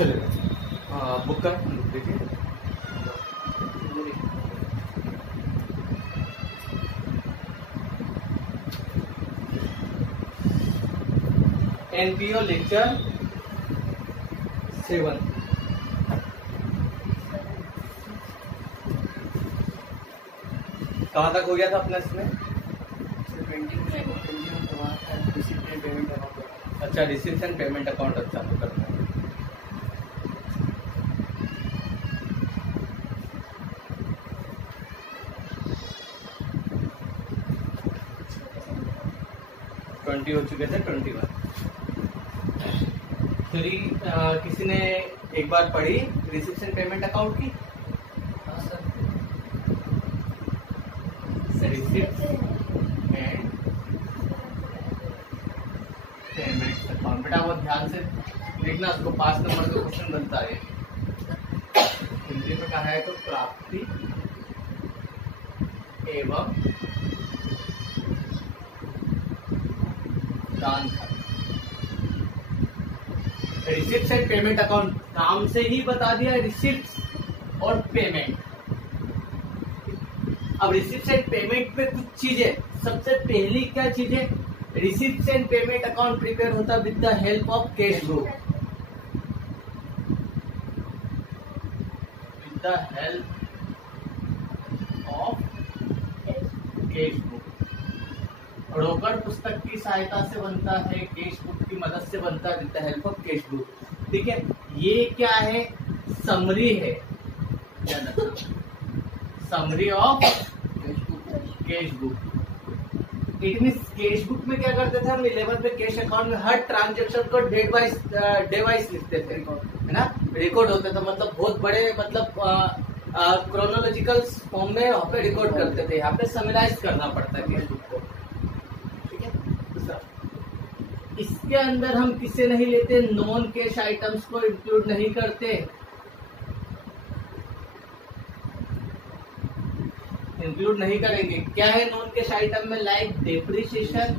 चलेगा बुक कर देखिए। एनपीओ लेक्चर 7 कहाँ तक हो गया था अपना इसमें? अच्छा रिसिप्ट एंड पेमेंट अकाउंट चालू करना है। ट्वेंटी हो चुके थे 21। थ्री किसी ने एक बार पढ़ी रिसिप्ट एंड पेमेंट अकाउंट की? हाँ sir. Receipt and payment account बेटा बहुत ध्यान से देखना, उसको 5 नंबर का क्वेश्चन बनता है। हिंदी में कहा है तो प्राप्ति एवं दान खाते। रिसिप्ट एंड पेमेंट अकाउंट नाम से ही बता दिया, रिसिप्ट और पेमेंट। अब रिसिप्ट एंड पेमेंट पे कुछ चीजें, सबसे पहली क्या चीजें, receipt and payment account prepare होता with the help of cash book. With the help of cash book. रोकड़ पुस्तक की सहायता से बनता है, कैश बुक की मदद से बनता है with the help of cash book. ठीक है, ये क्या है? समरी है, summary of cash book. It means cash book में क्या करते थे हम 11 में कैश अकाउंट में हर ट्रांजेक्शन को डे वाइज लिखते थे, है ना, रिकॉर्ड होता था। मतलब बहुत बड़े मतलब क्रोनोलॉजिकल फॉर्म में वहाँ पे रिकॉर्ड करते थे। यहाँ पे समराइज करना पड़ता है कैश बुक को। ठीक है, दूसरा इसके अंदर हम किसे नहीं लेते, नॉन कैश आइटम्स को इंक्लूड नहीं करते। इंक्लूड नहीं करेंगे। क्या है नॉन कैश आइटम में? लाइक डेप्रिसिएशन,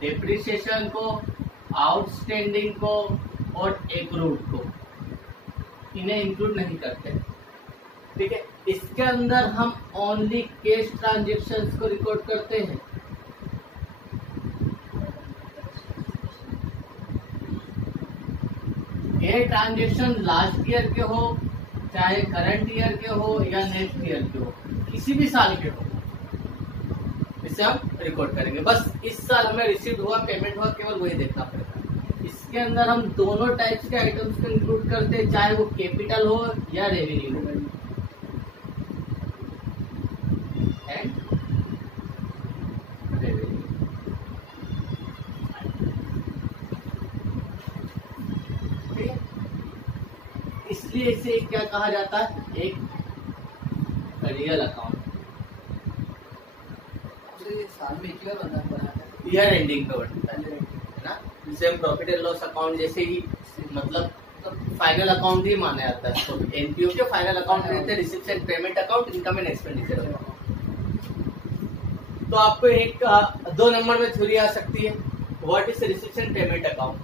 डेप्रिसिएशन को, आउटस्टैंडिंग को और एक्रूड को, इन्हें इंक्लूड नहीं करते। ठीक है, इसके अंदर हम ओनली कैश ट्रांजेक्शन्स को रिकॉर्ड करते हैं। ये ट्रांजेक्शन लास्ट ईयर के हो, चाहे करंट ईयर के हो या नेक्स्ट ईयर के हो, किसी भी साल के हो, इसे हम रिकॉर्ड करेंगे। बस इस साल हमें रिसीव हुआ, पेमेंट हुआ, केवल वही देखना पड़ेगा। इसके अंदर हम दोनों टाइप्स के आइटम्स को इंक्लूड करते हैं, चाहे वो कैपिटल हो या रेवेन्यू हो। इसलिए इसे क्या कहा जाता है? एक रियल अकाउंट। साल में एक बनता है, ईयर एंडिंग पे बनता है ना। जिसे हम प्रॉफिट एंड लॉस अकाउंट जैसे ही मतलब फाइनल अकाउंट ही माना जाता है इसको। एनपीओ के फाइनल अकाउंट रहते हैं receipt and payment account, income and expenditure account. तो आपको एक 2 नंबर में थ्योरी आ सकती है, what is receipt and payment account,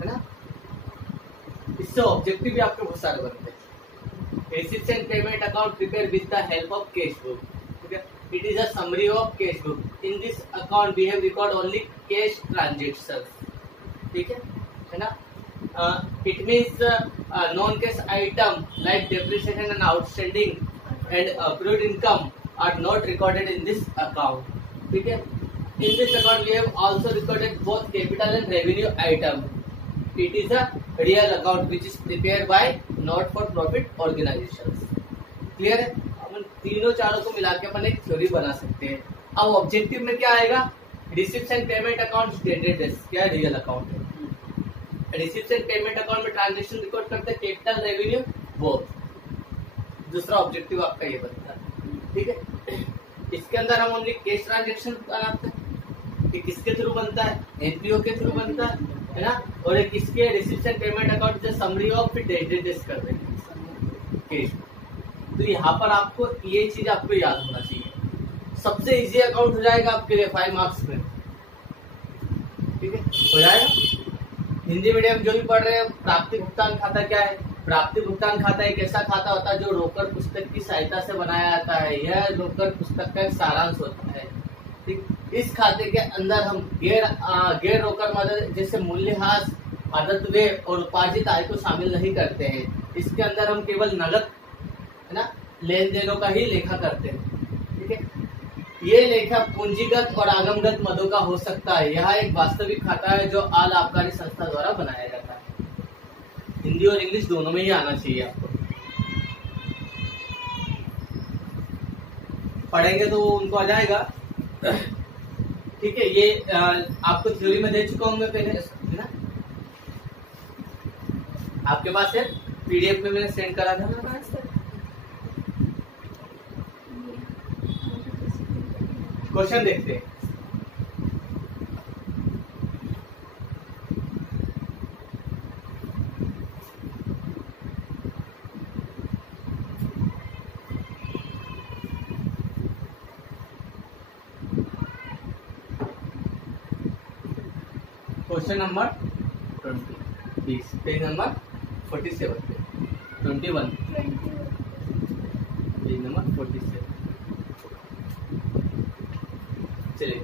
है ना। इससे ऑब्जेक्टिव भी आपके बहुत सारे बनते हैं। Receipt and payment account prepare with the help of cash book. ठीक है, it is a summary of cash book. In this account we have record only cash transactions. ठीक है ना। It means non cash item like depreciation and outstanding and accrued income are not recorded in this account. ठीक है, in this account we have also recorded both capital and revenue item. It is a real account which is prepared by not for profit organizations. Clear है? अपन तीनों चारों को मिला के अपन एक theory बना सकते हैं। अब ऑब्जेक्टिव में क्या आएगा? Receipt and payment account standard है, क्या रियल अकाउंट है। रिसिप्ट एंड पेमेंट अकाउंट में ट्रांजेक्शन रिकॉर्ड करते हैं, कैपिटल रेवेन्यू बोथ। दूसरा ऑब्जेक्टिव आपका ये बनता है। ठीक है, इसके अंदर हम ओनली कैश ट्रांजेक्शन बनाते हैं। ये किसके थ्रू बनता है? एनपीओ के थ्रू बनता है ना। और एक इसके रिसिप्ट एंड पेमेंट अकाउंट से समरी ऑफ डेट कर देंगे कैश। तो यहाँ पर आपको ये चीज आपको याद होना चाहिए। सबसे इजी अकाउंट हो जाएगा आपके लिए 5 मार्क्स में। ठीक है, हो जाएगा। हिंदी मीडियम जो भी पढ़ रहे हैं, प्राप्ति भुगतान खाता क्या है? प्राप्ति भुगतान खाता एक ऐसा खाता होता है जो रोकड़ पुस्तक की सहायता से बनाया जाता है। यह रोकड़ पुस्तक का एक सारांश होता है। ठीक, इस खाते के अंदर हम गैर रोकड़ मदद जैसे मूल्यह्रास, आदत व्यय और उपार्जित आय को शामिल नहीं करते हैं। इसके अंदर हम केवल नगद, है ना, लेन देनों का ही लेखा करते हैं। ठीक है, ये लेखा पूंजीगत और आगमगत मदों का हो सकता है। यह एक वास्तविक खाता है जो अलाभकारी संस्था द्वारा बनाया जाता है। हिंदी और इंग्लिश दोनों में ही आना चाहिए आपको। पढ़ेंगे तो उनको आ जाएगा। ठीक है, ये आपको थ्योरी में दे चुका हूं मैं पहले, है ना? आपके पास है, पीडीएफ में मैंने सेंड करा था। क्वेश्चन देखते हैं। क्वेश्चन नंबर 20, पेज नंबर 47 पे 21, पेज नंबर 47। चलिए,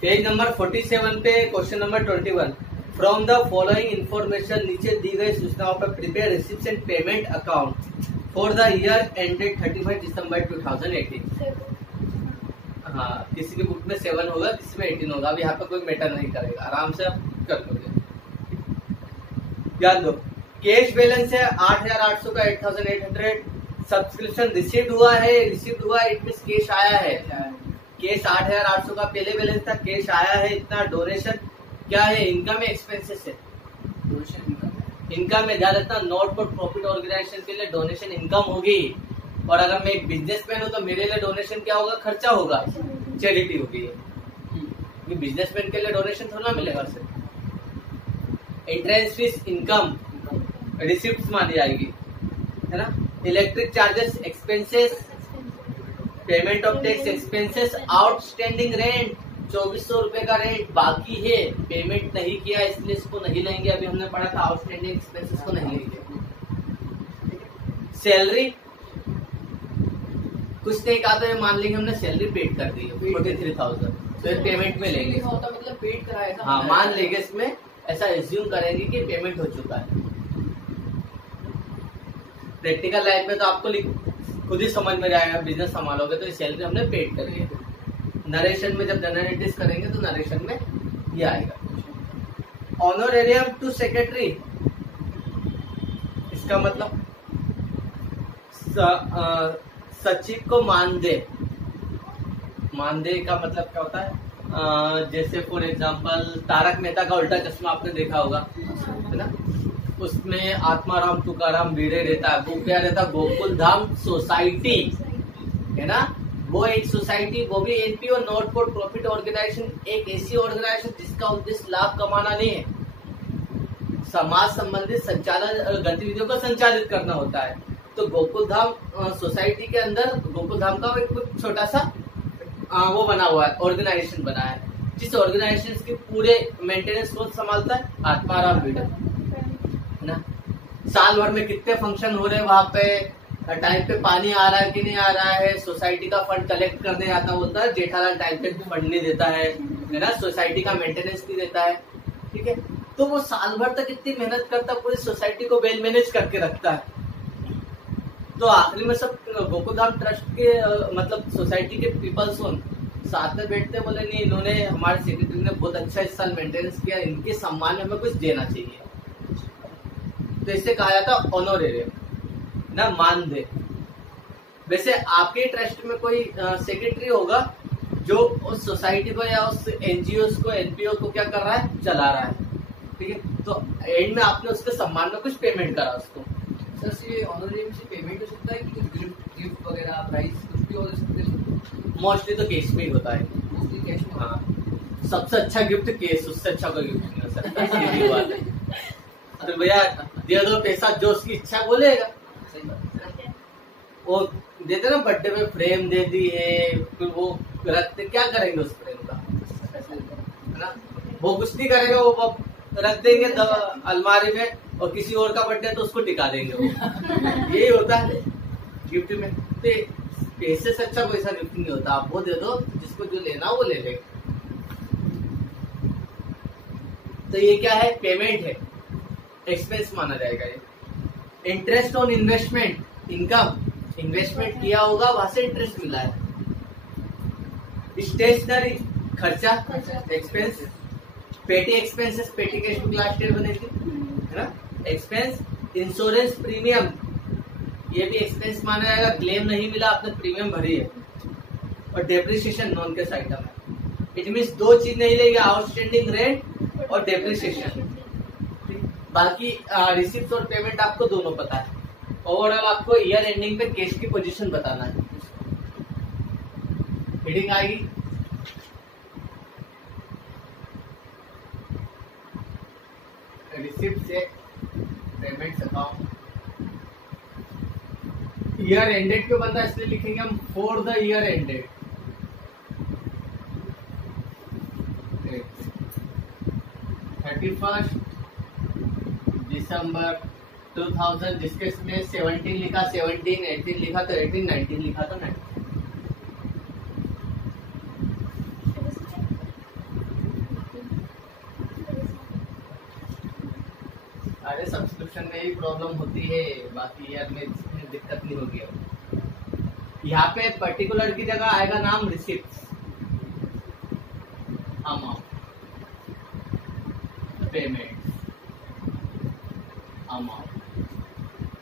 पेज नंबर 47 पे question number 21। From the following information, नीचे दी गई सूचनाओं पर prepare receipt and payment account for the year ended 35 दिसंबर 2018। हाँ, किसी की बुक में 7 होगा, किसी में 18 होगा। अब यहाँ पे कोई मैटर नहीं करेगा, आराम से आप कर लोगे। याद दो, कैश बैलेंस है 8,800 का 8,800। सब्सक्रिप्शन रिसीव्ड हुआ है, इट मींस कैश आया है। कैश 8,800 का पहले बैलेंस था, कैश आया है इतना। डोनेशन क्या है? इनकम है, एक्सपेंसेस है? इनकम है। ध्यान रखना, नॉट फॉर प्रॉफिट ऑर्गेनाइजेशन के लिए डोनेशन इनकम होगी। और अगर मैं एक बिजनेसमैन हूं तो मेरे लिए डोनेशन क्या होगा? खर्चा होगा, चैरिटी होगी। बिजनेसमैन के लिए डोनेशन थोड़ा मिलेगा sir. Entrance fees income, receipt मानी जाएगी, है ना। Electric charges expenses, payment of tax expenses, outstanding rent 2,400 रुपए का रेंट बाकी है, पेमेंट नहीं किया इसलिए इसको नहीं लेंगे। अभी हमने पढ़ा था आउटस्टैंडिंग एक्सपेंसेस को नहीं लेंगे। सैलरी कुछ नहीं कहा तो मान लेंगे हमने सैलरी पेड कर दी है 43,000, तो ये पेमेंट में लेंगे। मतलब पेड कराएगा। हाँ, मान लेंगे इसमें ऐसा एज्यूम करेंगे कि पेमेंट हो चुका है। प्रैक्टिकल लाइफ में तो आपको खुद ही समझ में जाएगा, बिजनेस संभालोगे तो ये सैलरी हमने पेड करी है। नरेशन में जब जनरल करेंगे तो नरेशन में ये आएगा। ऑनरेरियम टू सेक्रेटरी, इसका मतलब सचिव को मानदेय। मानदेय का मतलब क्या होता है? जैसे फॉर एग्जांपल तारक मेहता का उल्टा चश्मा आपने देखा होगा, है ना। उसमें आत्माराम तुकाराम भिड़े रहता है, वो क्या रहता है? गोकुल धाम सोसाइटी, है ना। वो एक सोसाइटी, वो भी NPO not for profit organisation, एक ऐसी ऑर्गेनाइजेशन जिसका उद्देश्य लाभ कमाना नहीं है, समाज संबंधित संचालन गतिविधियों को संचालित करना होता है। तो गोकुल धाम सोसाइटी के अंदर गोकुल धाम का एक छोटा सा वो बना हुआ है, ऑर्गेनाइजेशन बना है, जिस ऑर्गेनाइजेशन के पूरे मेंटेनेंस कौन संभालता है? आत्माराम भिड़े, है ना। साल भर में कितने फंक्शन हो रहे हैं वहां पे, टाइम पे पानी आ रहा है कि नहीं आ रहा है, सोसाइटी का फंड कलेक्ट करने आता बोलता है जेठालाल टाइम पे फंड नहीं देता है ना, सोसाइटी का मेंटेनेंस नहीं देता है। ठीक है, तो वो साल भर तक इतनी मेहनत करता है, पूरी सोसाइटी को वेल मैनेज करके रखता है। तो आखिरी में सब गोकुलधाम ट्रस्ट के मतलब सोसाइटी के पीपल्स साथ में बैठते, बोले नहीं, इन्होंने हमारे सेक्रेटरी ने बहुत अच्छा इस साल मेंटेनेंस किया, इनके सम्मान में हमें कुछ देना चाहिए। तो इसे कहा जाता है ऑनरेरियम ना, मानदेय। वैसे आपके ट्रस्ट में कोई सेक्रेटरी होगा जो उस सोसाइटी को या उस एनजीओ को, एनपीओ को क्या कर रहा है? चला रहा है। ठीक है, तो एंड में आपने उसके सम्मान में कुछ पेमेंट करा उसको। सर ये ऑनरेरियम से पेमेंट हो सकता है कि कुछ गिफ्ट वगैरह प्राइस कुछ भी हो सकता है? मोस्टली तो कैश में ही होता है। मोस्टली कैश में। हाँ, सबसे अच्छा गिफ्ट कैश, उससे अच्छा कोई गिफ्ट नहीं हो सकता। सीधी बात है। अरे भैया दे दो पैसा, जो उसकी इच्छा बोलेगा। सही बात है। वो देते ना बर्थडे में फ्रेम दे दी है, फिर वो रखते क्या करेंगे उस फ्रेम का, है ना। वो कुछ नहीं करेगा, वो रख देंगे अलमारी में, और किसी और का बर्थडे तो उसको टिका देंगे वो। यही होता है गिफ्ट में। तो पैसे से अच्छा कोई सा गिफ्ट नहीं होता। आप वो दे दो, जिसको जो लेना वो ले ले। तो ये क्या है? पेमेंट है, एक्सपेंस माना जाएगा ये। Interest on investment, income, investment किया होगा वहां से इंटरेस्ट मिला है। स्टेशनरी, खर्चा, एक्सपेंस। पेटी एक्सपेंसेस, पेटी कैश बुक लास्ट ईयर बने थे, है ना। एक्सपेंस, इंश्योरेंस प्रीमियम, ये भी एक्सपेंस माना जाएगा। क्लेम नहीं मिला, आपने प्रीमियम भरी है। और डेप्रिसिएशन नॉन कैश आइटम है। इट मीन्स दो चीज नहीं लेगी, आउटस्टैंडिंग रेंट और डेप्रिसिएशन। बाकी रिसिप्ट और पेमेंट आपको दोनों पता है। ओवरऑल आपको ईयर एंडिंग पे कैश की पोजीशन बताना है। हेडिंग आएगी रिसिप्ट से पेमेंट्स अकाउंट। ईयर एंडेड क्यों बनता है? इसलिए लिखेंगे हम फॉर द ईयर एंडेड। 31 दिसंबर 2000, जिसके इसमें 17 लिखा 17, 18 लिखा तो 18, 19 लिखा तो 19। अरे सब्सक्रिप्शन में ही प्रॉब्लम होती है, बाकी ईयर में दिक्कत नहीं होगी। यहाँ पे पर्टिकुलर की जगह आएगा नाम receipt, amount, payment, amount,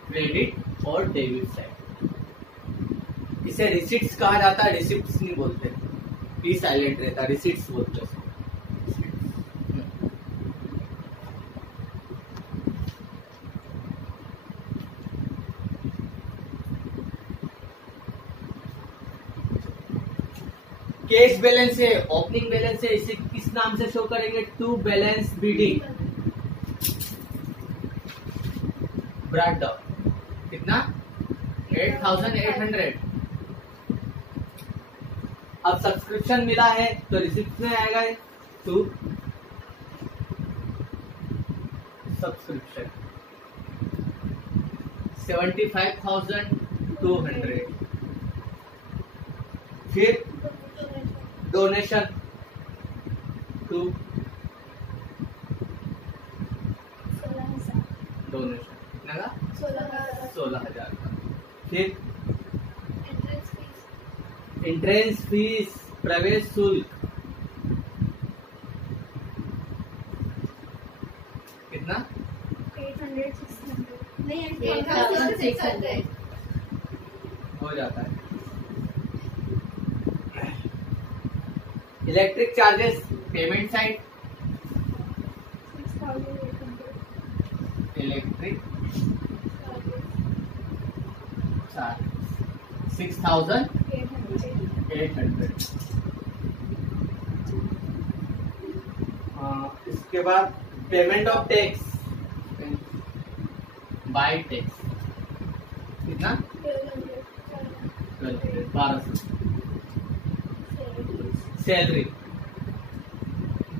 credit और डेबिट साइड। इसे रिसिप्ट्स कहा जाता है, रिसिप्ट्स नहीं बोलते, पी साइलेंट रहता है, रिसिप्ट्स बोलते हैं। कैश बैलेंस है, ओपनिंग बैलेंस है, इसे किस नाम से शो करेंगे? To balance BD. Break down कितना? 8,800। अब सब्सक्रिप्शन मिला है तो रिसिप्ट में आएगा टू सब्सक्रिप्शन 75,200। फिर डोनेशन टू डोनेशन कितना का? 16,000 का। फिर एंट्रेंस फीस, प्रवेश शुल्क कितना? 800 हो जाता है। Electric charges, payment side, electric charge 6,800। इसके बाद payment of tax, by tax कितना? 1200। सैलरी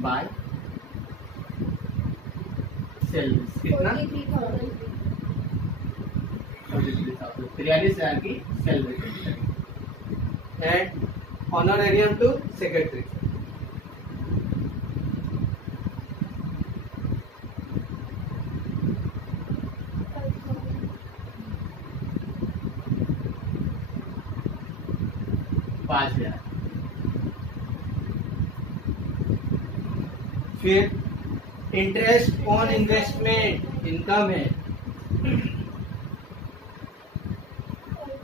बाय सैलरी कितना? 43,000 की salary. And honorarium to secretary, $5,000। फिर इंटरेस्ट ऑन इन्वेस्टमेंट, इनकम है,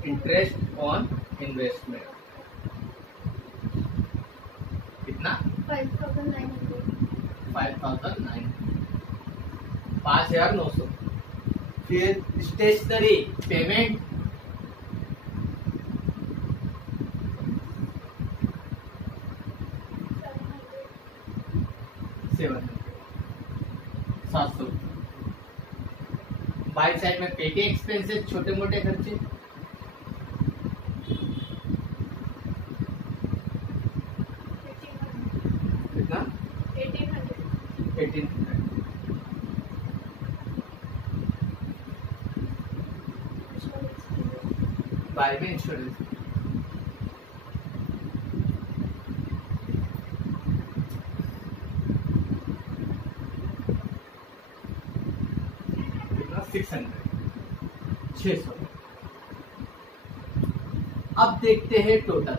इंटरेस्ट ऑन इन्वेस्टमेंट कितना? 5,900। 5,900। फिर स्टेशनरी पेमेंट, $700। बाई साइड में पेटी एक्सपेंसेस, छोटे मोटे खर्चे कितना? 1,800। बाय में इंश्योरेंस। कितना? 600। अब देखते हैं टोटल।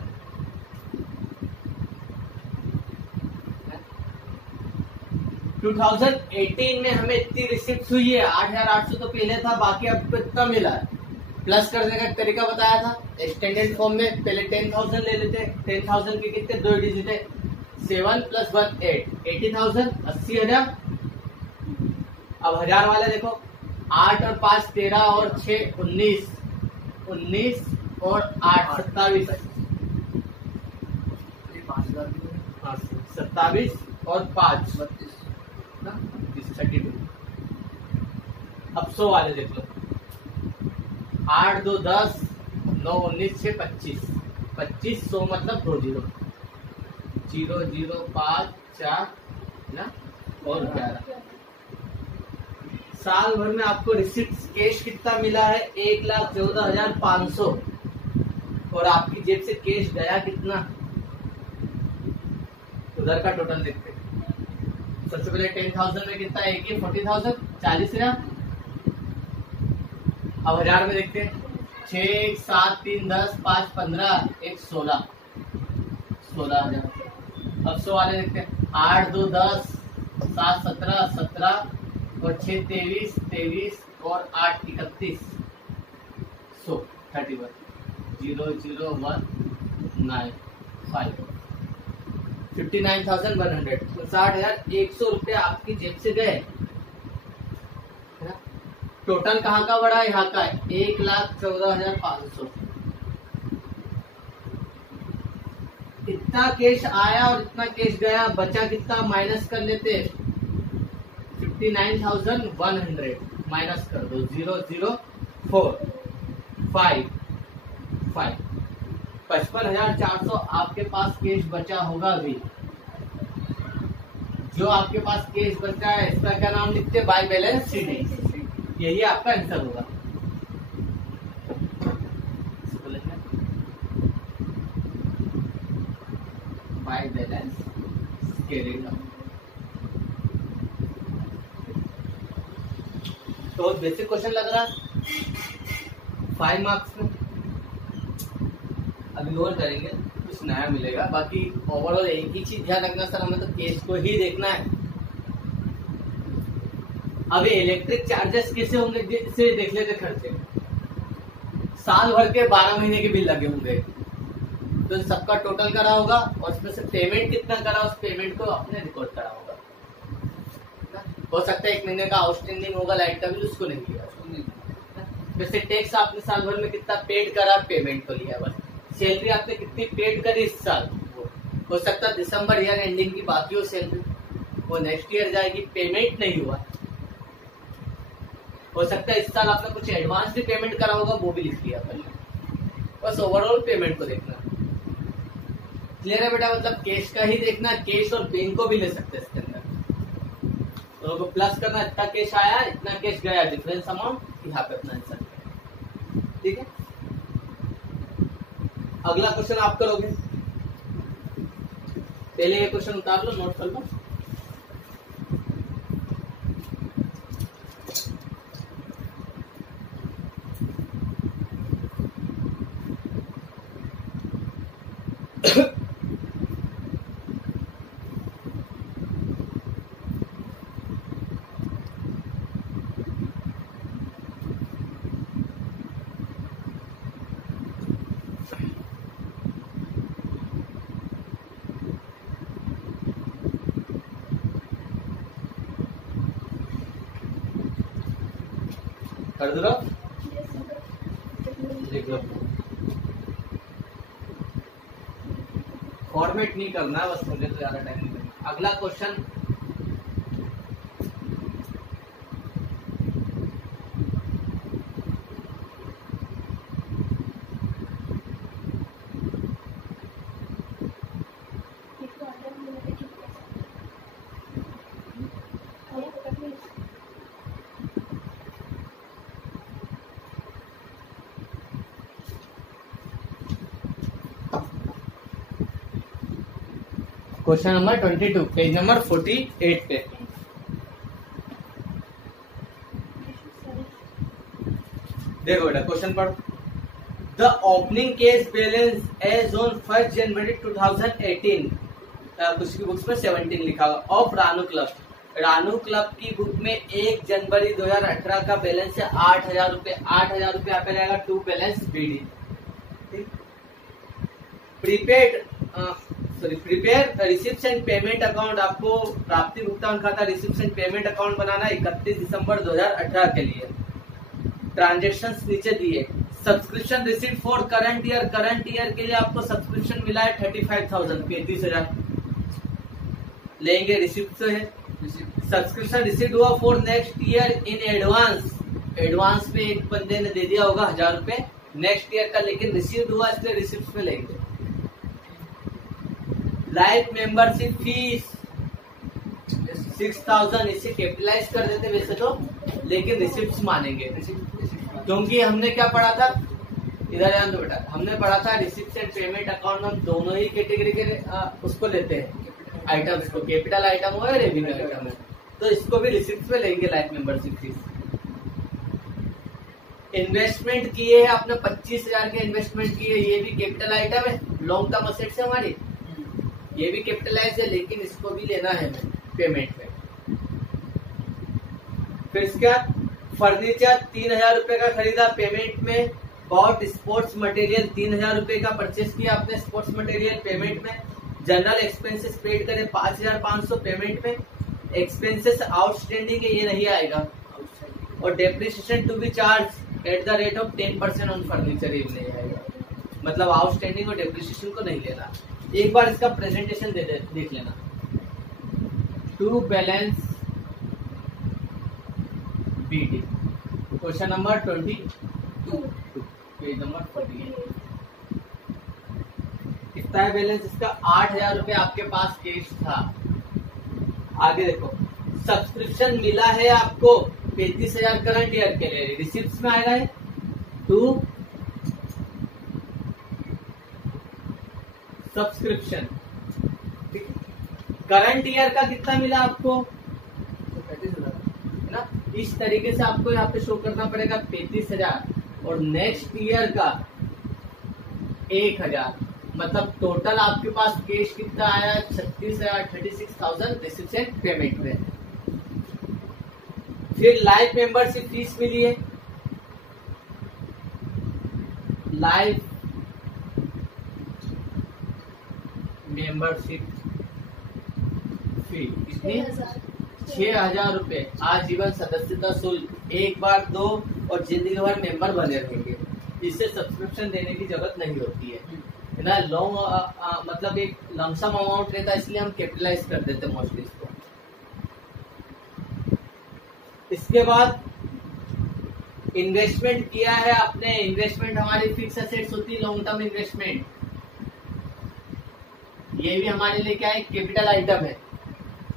टू 2018 में हमें इतनी रिसिप्ट हुई है, 8,800 तो पहले था, बाकी अब इतना मिला है। प्लस करने का तरीका बताया था एक्सटेंडेड फॉर्म में। पहले 10,000 ले लेते, 10,000 के कितने 2 डिजिट है, 7 + 1 8, 80,000, 80,000। अब 1000 वाला देखो, 8 और 5 13 और 6 19, 19 और 8 27, 27 और 5 32। अब 100 वाले देख लो, 8 2 10, 9 19 6 25, 25 100 मतलब 2 0 0 0 5 4 ना और 11। साल भर में आपको रिसिप्ट कैश कितना मिला है? 1,14,500। और आपकी जेब से कैश गया कितना? उधर का टोटल देखते हैं। सबसे पहले 10,000 में कितना है? 40,000, 40,000। अब 1000 में देखते हैं, 6 7 3 10 5 15 1 16, 16,000। अब 100 वाले देखते हैं, 8 2 10, 7 17, 17 और 6 23, 23 और 8 31, 100 31 0 0 1 9 5 59,100। 59,100 रुपये आपकी जेब से गए। टोटल कहाँ का बढ़ा? यहाँ का है 1,14,500। इतना कैश आया और इतना कैश गया, बचा कितना? माइनस कर लेते, 59,100 माइनस कर दो, 0 0 4 5 5, 55,400 आपके पास कैश बचा होगा अभी। जो आपके पास कैश बचा है इसका क्या नाम लिखते हैं? By balance sheet. यही आपका आंसर होगा। By balance scaling. तो बेसिक क्वेश्चन लग रहा है 5 मार्क्स में। अभी और करेंगे, कुछ नया मिलेगा। बाकी ओवरऑल एक ही चीज ध्यान रखना सर, हमें तो केस को ही देखना है। अभी इलेक्ट्रिक चार्जेस कैसे होंगे से देख लेते खर्चे। साल भर के 12 महीने के बिल लगे होंगे, तो सबका टोटल करा होगा और उसमें से पेमेंट कितना करा, उस पेमेंट को अपने रिकॉर्ड करा होगा। हो सकता है 1 महीने का आउटस्टैंडिंग होगा लाइट का बिल, उसको नहीं लिया। वैसे टैक्स आपने साल भर में कितना पेड करा, पेमेंट को लिया बस। सैलरी आपने कितनी पेड करी इस साल, हो सकता है दिसंबर ईयर एंडिंग की बाकी हो सैलरी, वो नेक्स्ट ईयर जाएगी, पेमेंट नहीं हुआ। हो सकता है इस साल आपने कुछ एडवांस भी पेमेंट करा होगा, वो भी लिख लिया पहले। बस ओवरऑल पेमेंट को देखना। क्लियर है बेटा? मतलब कैश का ही देखना, कैश और बैंक को भी ले सकते हैं इसके अंदर। तो प्लस करना, इतना कैश आया इतना कैश गया, डिफरेंस अमाउंट यहाँ पे अपना आंसर। ठीक है, अगला क्वेश्चन आप करोगे। पहले ये क्वेश्चन उतार लो, नोट कर लो। कर दो, देख लो। फॉर्मेट नहीं करना है बस, मुझे तो ज्यादा टाइम नहीं लगेगा। अगला question, question number 22 page number 48 पे। देखो बेटा क्वेश्चन पढ़ो। The opening case balance as on 1 January 2018, कुछ की बुक्स में 17 लिखा हुआ, of Ranu club. Ranu club की बुक में 1 जनवरी 2018 का बैलेंस है 8,000 रुपए। 8,000 रुपए यहाँ पे रहेगा to balance BD. Prepaid receipt and payment account, आपको प्राप्ति भुगतान खाता रिसिप्ट एंड पेमेंट अकाउंट बनाना 31 दिसंबर 2018 के लिए। ट्रांजेक्शन्स नीचे दिए। Subscription receipt for current year, current year के लिए आपको सब्सक्रिप्शन मिला है 35,000, 35,000 लेंगे, रिसिप्ट से है। सब्सक्रिप्शन रिसीट हुआ for next year in advance, advance में एक बंदे ने दे दिया होगा 1,000 रुपए नेक्स्ट ईयर का, लेकिन रिसीव्ड हुआ इसलिए रिसिप्ट में लेंगे। लाइफ मेंबरशिप फीस 6,000, इसे कैपिटलाइज कर देते वैसे तो, लेकिन रिसिप्ट मानेंगे क्योंकि हमने क्या पढ़ा था, इधर ध्यान दो बेटा, हमने पढ़ा था रिसिप्ट एंड पेमेंट अकाउंट में हम दोनों ही कैटेगरी के उसको लेते हैं आइटम्स को, कैपिटल आइटम हो या रेवेन्यू आइटम है, तो इसको भी रिसिप्ट में लेंगे लाइफ मेंबरशिप फीस। इन्वेस्टमेंट किए हैं आपने 25,000 के इन्वेस्टमेंट किए, ये भी कैपिटल आइटम है, लॉन्ग टर्म असेट्स है हमारी, ये भी कैपिटलाइज है, लेकिन इसको भी लेना है पेमेंट में। फिर इसके बाद फर्नीचर 3,000 रुपए का खरीदा पेमेंट में, बॉट स्पोर्ट्स मटेरियल 3,000 रुपए का परचेस किया आपने स्पोर्ट्स मटेरियल पेमेंट में। जनरल एक्सपेंसेस पेड करें 5,500 पेमेंट में। एक्सपेंसेस आउटस्टैंडिंग है, ये नहीं आएगा। और depreciation to be charge at the rate of 10% on furniture, ये नहीं आएगा, मतलब आउटस्टैंडिंग और डेप्रिसिएशन को नहीं लेना। एक बार इसका प्रेजेंटेशन देख लेना। To balance BD, question number 22 page number 48। कितना है बैलेंस इसका? 8,000 रुपए आपके पास कैश था। आगे देखो, सब्सक्रिप्शन मिला है आपको 35,000 करंट ईयर के लिए, रिसिप्ट में आएगा है टू सब्सक्रिप्शन। करंट ईयर का कितना मिला आपको? 35,000 है ना। इस तरीके से आपको यहाँ पे शो करना पड़ेगा 35,000 और नेक्स्ट ईयर का 1,000, मतलब टोटल आपके पास कैश कितना आया? 36,000, 36,000 रिसिप्ट एंड पेमेंट में। फिर लाइफ मेंबरशिप फीस मिली है, लाइफ मेंबरशिप फी कितनी? 6,000 रुपए आजीवन सदस्यता शुल्क, एक बार दो और जिंदगी भर मेंबर बने रहेंगे। इससे सब्सक्रिप्शन देने की जरूरत नहीं होती है ना। लॉन्ग मतलब एक लमसम अमाउंट रहता है, इसलिए हम कैपिटलाइज कर देते हैं मोस्टली इसको। इसके बाद इन्वेस्टमेंट किया है आपने, इन्वेस्टमेंट हमारी फिक्स एसेट्स होती है, लॉन्ग टर्म इन्वेस्टमेंट, ये भी हमारे लिए क्या है? कैपिटल आइटम है,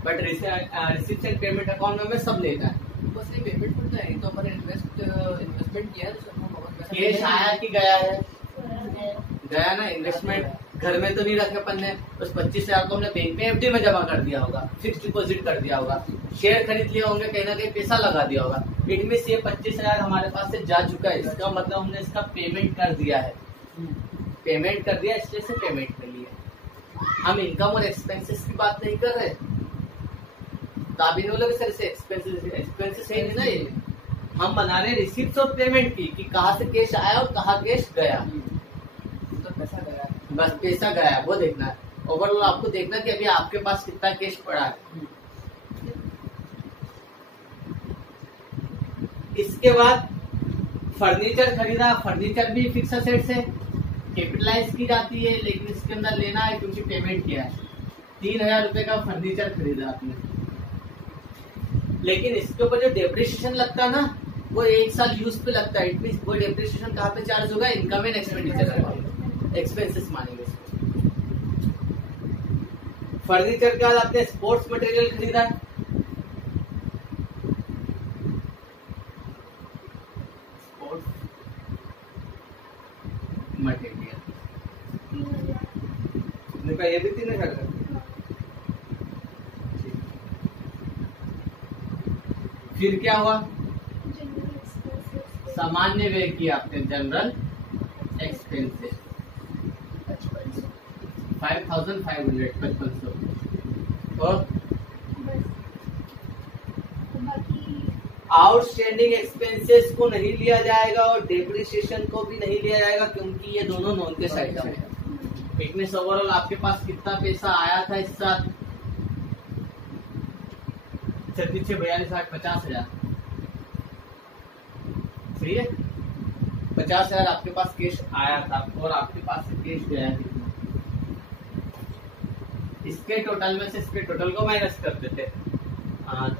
but receipt and payment account में सब लेता है। बस ये पेमेंट होता है, तो हमारे इन्वेस्टमेंट किया है, कैश आया कि गया है? गया ना। इन्वेस्टमेंट घर में तो नहीं रखे अपन ने, बस 25,000 को हमने बैंक में एफडी में जमा कर दिया होगा, फिक्स डिपॉजिट कर दिया होगा, शेयर खरीद लिया होंगे, कहीं ना कहीं पैसा लगा दिया होगा, इनमें से 25,000 हमारे पास से जा चुका है, इसका मतलब हमने इसका पेमेंट कर दिया है, पेमेंट कर दिया, इसलिए से पेमेंट कर लिया। हम इनकम और एक्सपेंसेस की बात नहीं कर रहे, तो आप इन बोलोगे सर से एक्सपेंसेस है ना, ये हम बना रहे रिसिप्ट और पेमेंट की, कि कहाँ से कैश आया और कहाँ कैश गया, तो पैसा गया, बस पैसा गया वो देखना है। ओवरऑल आपको देखना कि अभी आपके पास कितना कैश पड़ा है। इसके बाद फर्नीचर खरीदा, फर्नीचर भी फिक्स एसेट्स है, कैपिटलाइज की जाती है, लेकिन इसके अंदर लेना है क्योंकि पेमेंट किया है। 3,000 रुपए का फर्नीचर खरीदा आपने, लेकिन इसके ऊपर जो डेप्रिसिएशन लगता है ना, वो 1 साल यूज पे लगता है। इट मीन वो डेप्रिसिएशन कहाँ पे चार्ज होगा? इनकम एंड एक्सपेंडिचर, एक्सपेंसेस मानेंगे इसको। फर्नीचर के बाद आपने स्पोर्ट्स मटेरियल खरीदा है, स्पोर्ट्स मटेरियल ये भी 3,000 का, फिर क्या हुआ, सामान्य व्यय किया आपने, जनरल एक्सपेंसेस 5500, 5500। और आउटस्टैंडिंग एक्सपेंसेस को नहीं लिया जाएगा और डेप्रिसिएशन को भी नहीं लिया जाएगा, क्योंकि ये दोनों नॉन कैश आइटम है। फिटनेस ओवरऑल आपके पास कितना पैसा आया था इस साल, 36, 42, 60, 50,000, सही है। 50,000 आपके पास कैश आया था और आपके पास से कैश गया कितना, इसके टोटल में से इसके टोटल को माइनस कर देते।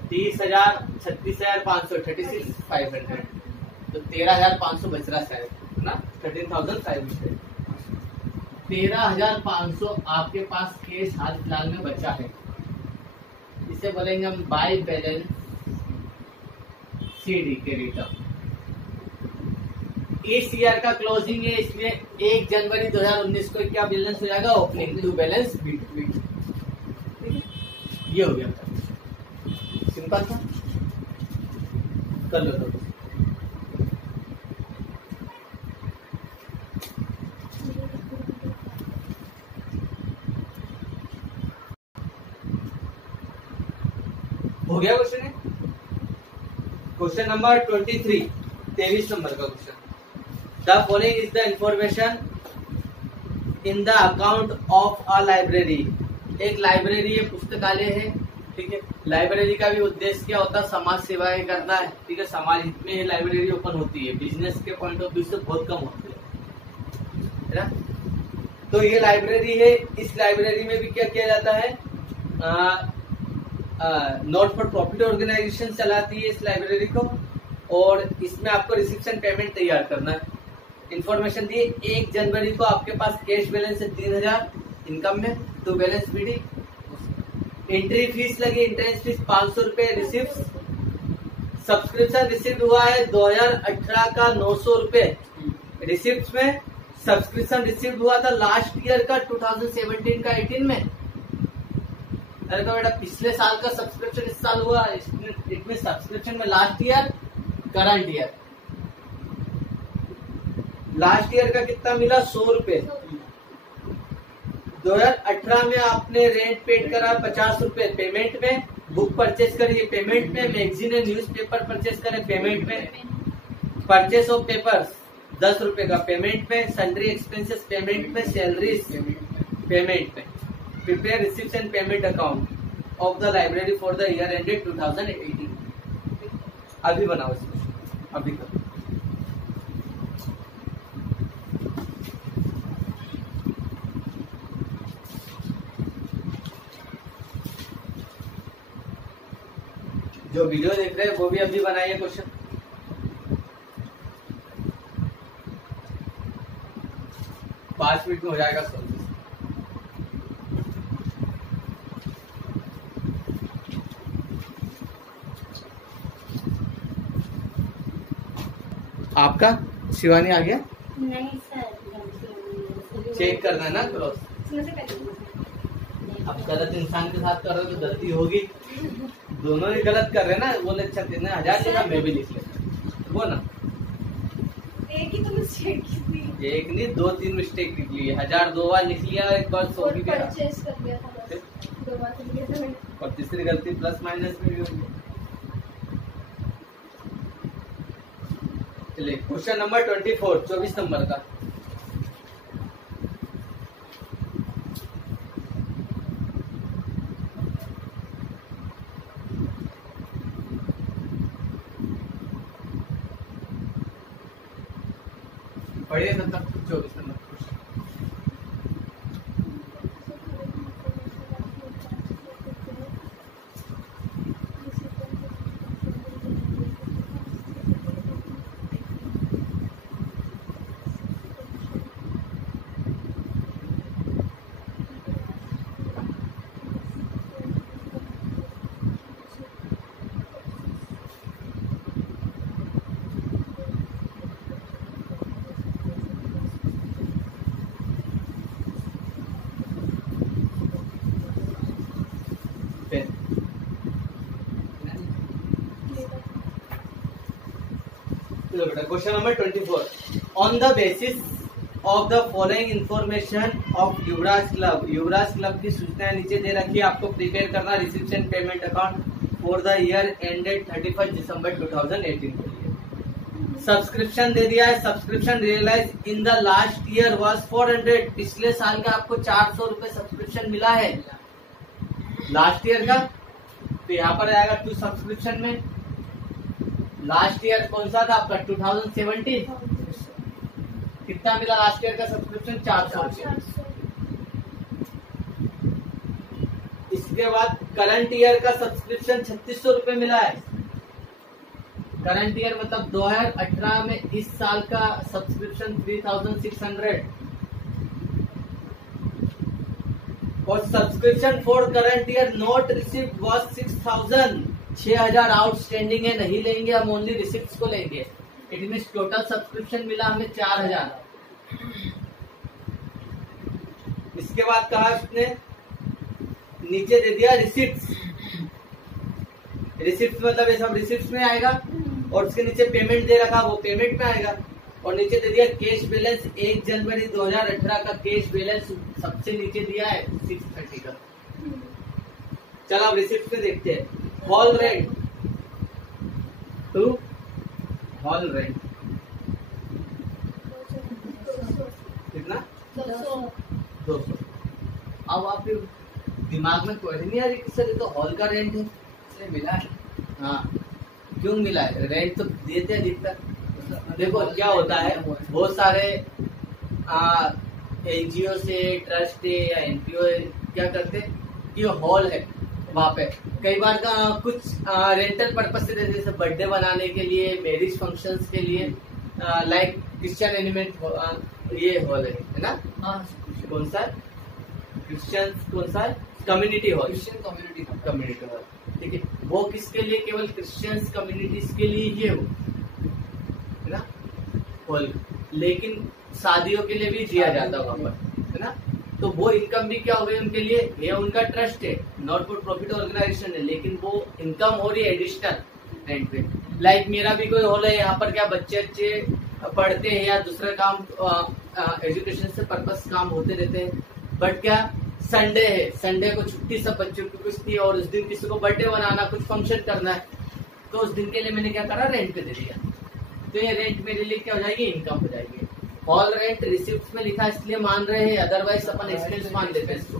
30,000, 36,500, 36,500, तो 13,500 बच रहा शायद ना, 13,500। 13,500 आपके पास कैश हाल फिलहाल में बचा है, इसे बोलेंगे हम बाय बैलेंस सीडी के रिटर्न। इस ईयर का क्लोजिंग है, इसलिए 1 जनवरी 2019 को क्या बैलेंस हो जाएगा, ओपनिंग टू बैलेंस बीट। ये हो गया, सिंपल था, कर लो तो। हो गया क्वेश्चन है। क्वेश्चन नंबर 23, 23 नंबर का question. The following is the information in the account of a library. एक लाइब्रेरी है, पुस्तकालय है, ठीक है। लाइब्रेरी का भी उद्देश्य क्या होता है, समाज सेवाएं करना है, ठीक है। समाज हित में लाइब्रेरी ओपन होती है, बिजनेस के पॉइंट ऑफ व्यू से बहुत कम होती है ना। तो ये लाइब्रेरी है, इस लाइब्रेरी में भी क्या किया जाता है, नॉट फॉर प्रॉफिट ऑर्गेनाइजेशन चलाती है इस लाइब्रेरी को, और इसमें आपको रिसिप्शन पेमेंट तैयार करना है। इंफॉर्मेशन दी, 1 जनवरी को आपके पास कैश बैलेंस है 3,000 इनकम में, तो बैलेंस बीडी। एंट्री फीस लगी, एंट्रेंस फीस 500 रुपए। रिसिप्ट, सब्सक्रिप्शन रिसीव हुआ है 2018 का 900 रुपए रिसिप्ट में। सब्सक्रिप्शन रिसीव हुआ था लास्ट ईयर का 2017 का 18 में। अरे तो बेटा पिछले साल का सब्सक्रिप्शन इस साल हुआ, इसमें सब्सक्रिप्शन में last year, current year. Last year का कितना मिला, 100 रुपए। 2018 में आपने रेंट पेड करा 50 रुपए पेमेंट में, बुक परचेज करी पेमेंट में, magazine and news paper purchase करे पेमेंट में, परचेज ऑफ पेपर्स 10 रुपए का पेमेंट में, सन्ड्री एक्सपेंसेस पेमेंट में, सैलरीज पेमेंट में। Prepare receipt and payment account of the library for the year ended 2018। अभी बनाओ इसको, अभी करो। जो वीडियो देख रहे हैं वो भी अभी बनाइए क्वेश्चन। पांच मिनट में हो जाएगा सॉल्व। आपका शिवानी आ गया? नहीं सर, चेक करना है ना क्रॉस। अब गलत इंसान के साथ कर रहे हो तो गलती होगी, दोनों ही गलत कर रहे हैं ना। वो अच्छा कितने 1000 लिखा, मैं भी लिख लेता वो ना। एक ही तो मिस्टेक की, एक नहीं 2-3 मिस्टेक लिख ली है। 1000 2 बार लिख लिया, एक बार 100 की परचेज कर दिया था बस, 2 बार कर दिया था मैंने। और तीसरी गलती प्लस माइनस में भी होगी। चलिए क्वेश्चन नंबर 24, 24 नंबर का। पढ़िए तब तक 24 नंबर क्वेश्चन। चलो बेटा question number 24। On the basis of the following information of Yuvraj club की सूचनाएं नीचे दे रखी है। आपको प्रिपेयर करना reception payment account for the year ended 31 दिसंबर 2018 के लिए। सब्सक्रिप्शन दे दिया है। Subscription realise in the last year was 400। पिछले साल का आपको 400 रुपए सब्सक्रिप्शन मिला है लास्ट ईयर का। तो यहाँ पर आएगा टू सब्सक्रिप्शन में। लास्ट ईयर कौन सा था आपका 2017। कितना मिला लास्ट ईयर का सब्सक्रिप्शन 400। इसके बाद करंट ईयर का सब्सक्रिप्शन 3600 रुपए मिला है। करंट ईयर मतलब 2018 में इस साल का सब्सक्रिप्शन 3600। और subscription for current year not received was 6000। 6000 outstanding है, नहीं लेंगे हम, ओनली रिसिप्ट को लेंगे। इट मीन टोटल सब्सक्रिप्शन मिला हमें 4000। इसके बाद कहा उसने नीचे दे दिया रिसिप्ट। रिसिप्ट मतलब ये सब रिसिप्ट में आएगा। और उसके नीचे पेमेंट दे रखा, वो पेमेंट में आएगा। और नीचे दे दिया कैश बैलेंस 1 जनवरी 2018 का कैश बैलेंस सबसे नीचे दिया है 630 का। चलो अब रिसिप्ट में देखते हैं। Hall rent to hall rent कितना 200। अब आप दिमाग में कोई नहीं आ रही कि सर ये तो हॉल का रेंट है, इसलिए मिला है। हाँ क्यों मिला है? रेंट तो देते हैं अधिकतर। देखो क्या होता है, बहुत सारे एनजीओ से ट्रस्ट है या एनपीओ क्या करते हैं कि हॉल है वहाँ पे कई बार का कुछ रेंटल पर्पज से देते, जैसे बर्थडे बनाने के लिए, मैरिज फंक्शंस के लिए, लाइक क्रिश्चियन एलिमेंट ये हॉल है ना। हाँ कौन सा क्रिश्चियन, कौन सा community hall, Christian community hall, ठीक है। वो किसके लिए? केवल क्रिश्चियंस कम्युनिटीज के लिए ये हो है ना हॉल। लेकिन शादियों के लिए भी दिया जाता है वहाँ पर, है ना। तो वो इनकम भी क्या हो गई उनके लिए, ये उनका ट्रस्ट है, नॉट फॉर प्रॉफिट ऑर्गेनाइजेशन है, लेकिन वो इनकम हो रही है एडिशनल रेंट पे। लाइक मेरा भी कोई हॉल है, यहाँ पर क्या बच्चे अच्छे पढ़ते हैं या दूसरा काम एजुकेशन से पर्पस काम होते रहते हैं। बट क्या संडे है, संडे को छुट्टी सब बच्चों की कुछ थी और उस दिन किसी को बर्थडे बनाना, कुछ फंक्शन करना है, तो उस दिन के लिए मैंने क्या करा, रेंट पे दे दिया। तो ये रेंट मेरे लिए क्या हो जाएगी, इनकम हो जाएगी। हॉल रेंट रिसिप्ट में लिखा इसलिए मान रहे हैं, अदरवाइज अपन एक्सपेंस मान देते हैं इसको।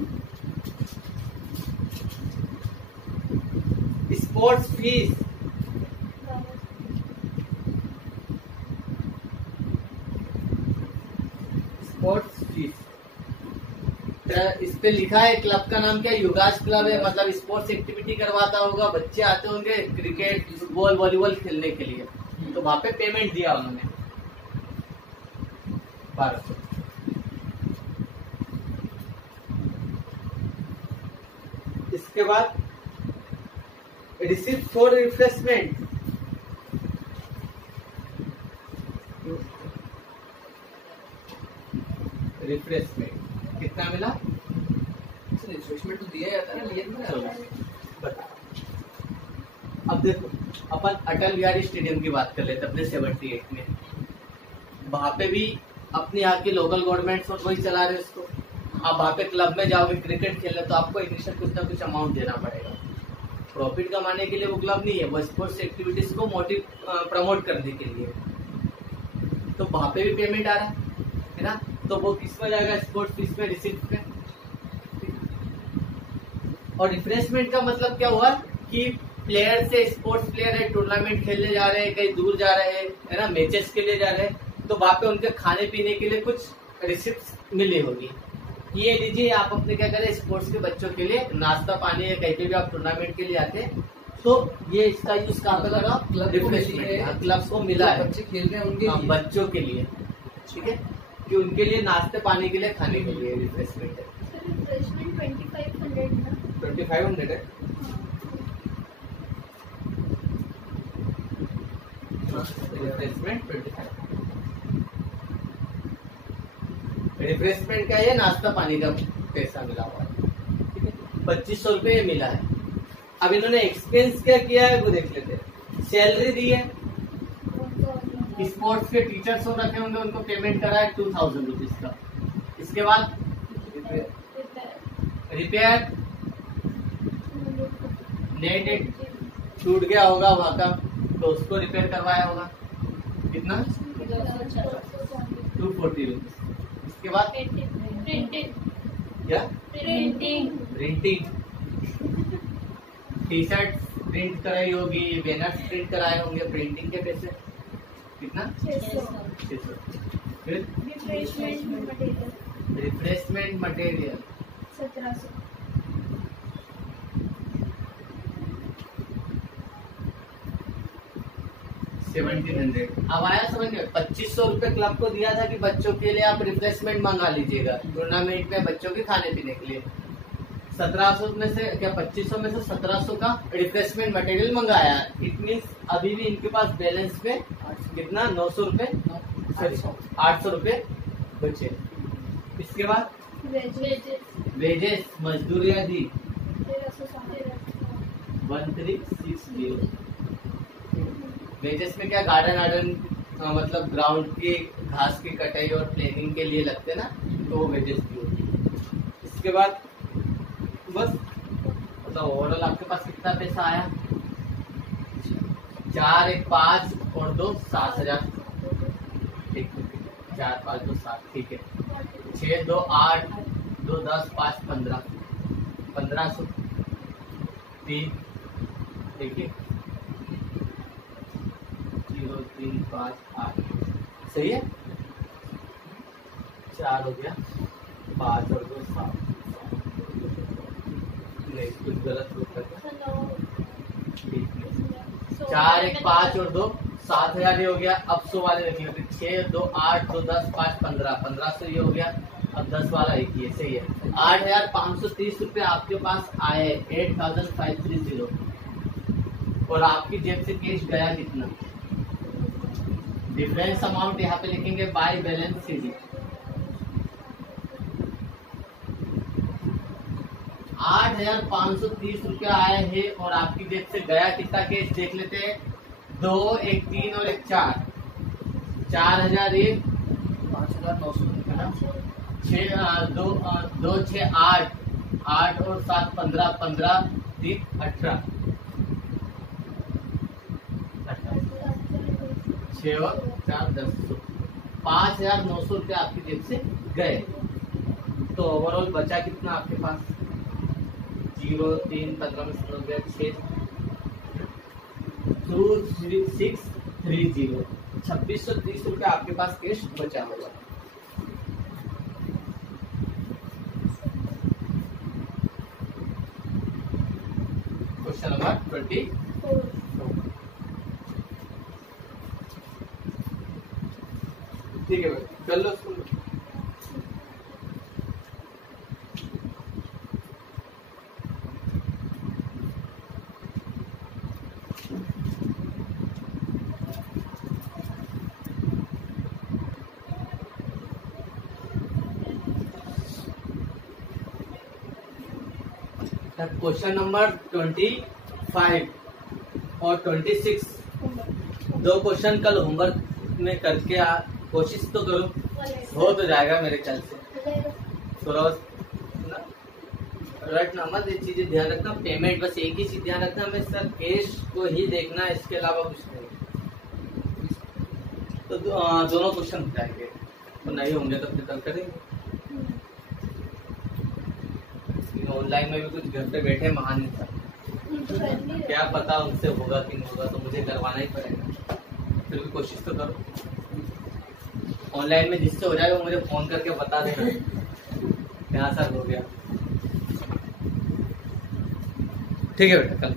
स्पोर्ट्स फीस, स्पोर्ट्स फीस इस पे लिखा है। क्लब का नाम क्या है, युवराज क्लब है, मतलब स्पोर्ट्स एक्टिविटी करवाता होगा, बच्चे आते होंगे क्रिकेट, फुटबॉल, वॉलीबॉल खेलने के लिए, तो वहां पे पेमेंट दिया उन्होंने 1200। इसके बाद रिसिप्ट फॉर रिफ्रेशमेंट, रिफ्रेशमेंट कितना मिला? रिफ्रेशमेंट तो दिया जाता है ना, लिया बता। अब देखो अपन अटल बिहारी स्टेडियम की बात कर लेते अपने 78 में। वहां पे भी अपने यहाँ की लोकल गवर्नमेंट और वही चला रहे उसको। आप वहाँ पे क्लब में जाओगे क्रिकेट खेलने, तो आपको इनिशियल कुछ ना कुछ अमाउंट देना पड़ेगा। प्रॉफिट कमाने के लिए वो क्लब नहीं है, वो स्पोर्ट्स एक्टिविटीज को प्रमोट करने के लिए। तो वहां पे भी पेमेंट आ रहा है ना, तो वो किस में जाएगा, स्पोर्ट्स फीस में, रिसिप्ट में। और रिफ्रेशमेंट का मतलब क्या हुआ कि प्लेयर से, स्पोर्ट्स प्लेयर है, टूर्नामेंट खेलने जा रहे हैं, कहीं दूर जा रहे हैं, है ना, मैचेस के लिए जा रहे हैं, तो वहां पे उनके खाने पीने के लिए कुछ रिसिप्ट मिली होगी। ये लीजिए आप अपने क्या करें, स्पोर्ट्स के बच्चों के लिए नाश्ता पानी है, कहीं पे भी आप टूर्नामेंट के लिए आते हैं, तो ये इसका यूज कहाँ पे लगा, रिफ्रेशमेंट क्लब को मिला है, बच्चे खेल रहे हैं उनके लिए, बच्चों के लिए, ठीक है, कि उनके लिए नाश्ते पानी के लिए, खाने के लिए रिफ्रेशमेंट है। रिफ्रेशमेंट 2500 ना, 2500 है। रिफ्रेशमेंट 25। रिफ्रेशमेंट का ये नाश्ता पानी का पैसा मिला हुआ है, ठीक है, 2500 रुपये मिला है। अब इन्होंने एक्सपेंस क्या किया है वो देख लेते हैं। सैलरी दी है, स्पोर्ट्स के टीचर्स हो रखे होंगे, उनको पेमेंट करा है 2000 रुपीज का। इसके बाद रिपेयर, नेट टूट गया होगा वहाँ का तो उसको रिपेयर करवाया होगा, कितना 240 रुपीज। इसके बाद क्या प्रिंटिंग, टी शर्ट प्रिंट कराई होगी, बैनर्स प्रिंट कराए होंगे, प्रिंटिंग के पैसे कितना 600। फिर रिफ्रेशमेंट मटेरियल 1700। अब आया समझ में। 2500 रुपए क्लब को दिया था कि बच्चों के लिए आप रिफ्रेशमेंट मंगा लीजिएगा टूर्नामेंट में बच्चों के खाने पीने के लिए। 1700 में से क्या 2500 में से 1700 का रिफ्रेशमेंट मटेरियल मंगाया। इट मीन्स अभी भी इनके पास बैलेंस में कितना 900 रुपए 800 रुपए बचे। इसके बाद वेजेस मजदूरियाँ दी 1360। वेजेस में क्या गार्डन मतलब ग्राउंड की घास की कटाई और प्लेनिंग के लिए लगते ना, तो वो वेजेस की होती। इसके बाद बस मतलब ओवरऑल आपके पास कितना पैसा आया 4 1 5 और 2 7,000। ठीक है 4 5 2 7 ठीक है। 6 2 8 2 10 5 15 1500 3 ठीक है 0 3 5 8 सही है। 4 हो गया 5 और 2 7 नहीं कुछ गलत हो गया। ठीक है 4 1 5 और 2 7,000 ये हो गया। अब 100 वाले रखेंगे फिर 6 2 8 2 10 5 15 1500 ये हो गया। अब 10 वाला एक ही है सही है। 8,530 रुपए आपके पास आए 8,530 और आपकी जेब से कैश गया कितना। डिफरेंस अमाउंट यहाँ पे लिखेंगे बाय बैलेंस सीडी। 8,530 रुपया आए हैं और आपकी जेब से गया कितना कैश देख लेते हैं। 2 1 3 और 1 4 4,001 5,900 है ना। 2 6 8 8 और 7 15 15 3 18 6 और 4 10 5,900 रुपया आपकी जेब से गए। तो ओवरऑल बचा कितना आपके पास 0 3 15 में 6 2630 2630 रुपया आपके पास कैश बचा होगा। क्वेश्चन नंबर 24 ठीक है भाई कर लो उसको। क्वेश्चन नंबर 25 और 26 दो क्वेश्चन कल होमवर्क में करके कोशिश तो करो हो तो जाएगा मेरे ख्याल से। थोड़ा ना रटना मत ये चीजें ध्यान रखना। पेमेंट बस एक ही चीज ध्यान रखना हमें सर कैश को ही देखना है इसके अलावा कुछ नहीं। तो दोनों क्वेश्चन हो जाएंगे तो नहीं होंगे तो फिर कल करेंगे। ऑनलाइन में भी कुछ घर पे बैठे महान इंसान क्या पता उनसे होगा कि नहीं होगा तो मुझे करवाना ही पड़ेगा। फिर भी कोशिश तो करो। ऑनलाइन में जिससे हो जाएगा मुझे फोन करके बता देना क्या सर हो गया। ठीक है बेटा कल